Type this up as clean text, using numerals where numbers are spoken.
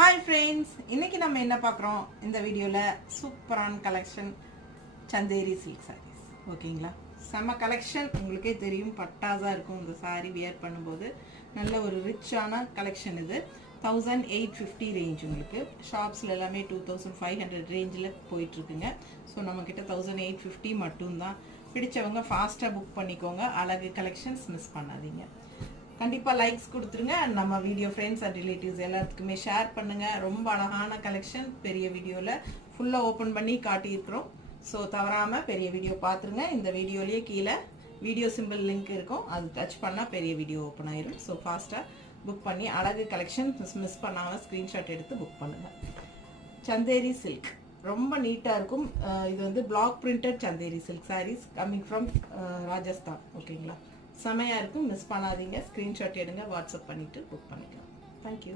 Hi friends, இன்னைக்கு நம்ம என்ன பார்க்குறோம் இந்த வீடியோவில் சூப்பரான கலெக்ஷன் சந்தேரி சில்க் சாரீஸ். ஓகேங்களா, செம்ம கலெக்ஷன். உங்களுக்கே தெரியும், பட்டாஸாக இருக்கும் இந்த சாரீ வியர் பண்ணும்போது. நல்ல ஒரு ரிச்சான கலெக்ஷன் இது. 1850 ரேஞ்ச். உங்களுக்கு ஷாப்ஸில் எல்லாமே 2500 ரேஞ்சில் போயிட்டுருக்குங்க. ஸோ நம்மக்கிட்ட 1850 மட்டும்தான். பிடிச்சவங்க ஃபாஸ்ட்டாக புக் பண்ணிக்கோங்க. அழகு கலெக்ஷன்ஸ் மிஸ் பண்ணாதீங்க. கண்டிப்பாக லைக்ஸ் கொடுத்துருங்க. நம்ம வீடியோ ஃப்ரெண்ட்ஸ் அண்ட் ரிலேட்டிவ்ஸ் எல்லாத்துக்குமே ஷேர் பண்ணுங்கள். ரொம்ப அழகான கலெக்ஷன் பெரிய வீடியோவில் ஃபுல்லாக ஓப்பன் பண்ணி காட்டியிருக்கிறோம். ஸோ தவறாமல் பெரிய வீடியோ பார்த்துருங்க. இந்த வீடியோலேயே கீழே வீடியோ சிம்பிள் லிங்க் இருக்கும், அது டச் பண்ணால் பெரிய வீடியோ ஓப்பன் ஆயிரும். ஸோ ஃபாஸ்ட்டாக புக் பண்ணி அழகு கலெக்ஷன் மிஸ் பண்ணாமல் ஸ்க்ரீன்ஷாட் எடுத்து புக் பண்ணுங்கள். சந்தேரி சில்க் ரொம்ப நீட்டாக இருக்கும். இது வந்து block printed Chanderi silk sarees coming from Rajasthan. ஓகேங்களா, செமையாக இருக்கும். மிஸ் பண்ணாதீங்க. ஸ்க்ரீன்ஷாட் எடுங்க, வாட்ஸ்அப் பண்ணிவிட்டு புக் பண்ணிக்கலாம். தேங்க்யூ.